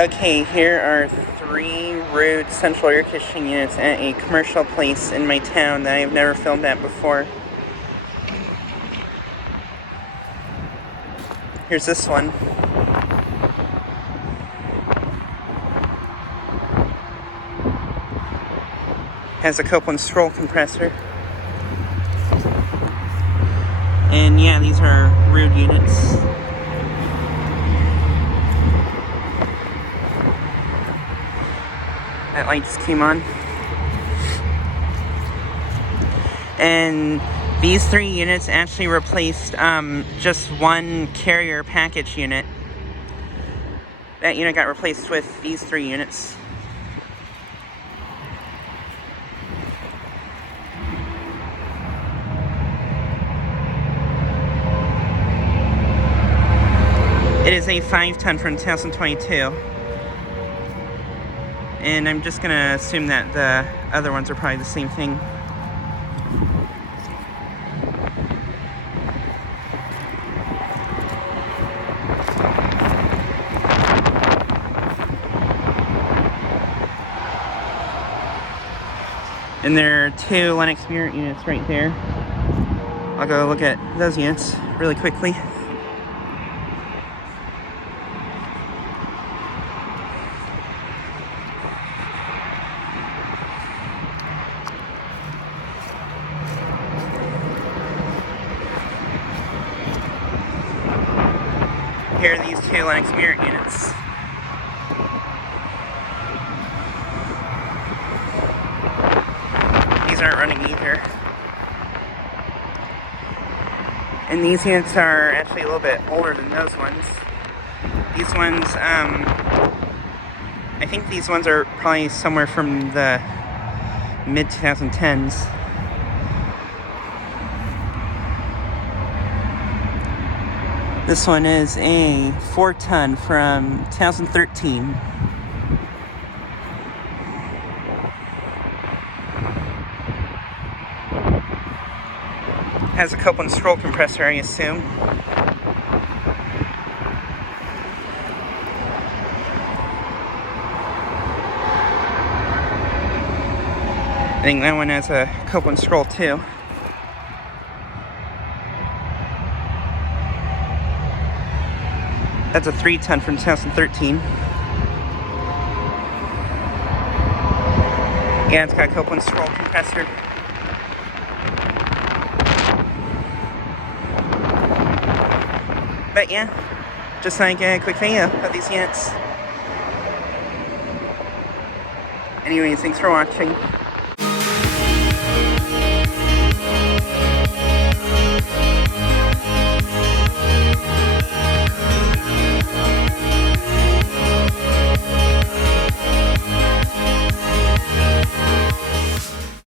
Okay, here are 3 Ruud central air conditioning units at a commercial place in my town that I've never filmed at before. Here's this one. Has a Copeland scroll compressor. And yeah, these are Ruud units. That light just came on. And these 3 units actually replaced just one Carrier package unit. That unit got replaced with these 3 units. It is a 5-ton from 2022. And I'm just gonna assume that the other ones are probably the same thing. And there are 2 Lennox Merit units right there. I'll go look at those units really quickly. Here are these 2 Lennox Merit units. These aren't running either. And these units are actually a little bit older than those ones. These ones, I think these ones are probably somewhere from the mid-2010s. This one is a 4-ton from 2013. Has a Copeland scroll compressor, I assume. I think that one has a Copeland scroll too. That's a 3-ton from 2013. Yeah, it's got a Copeland scroll compressor. But yeah, just like a quick video of these units. Anyways, thanks for watching.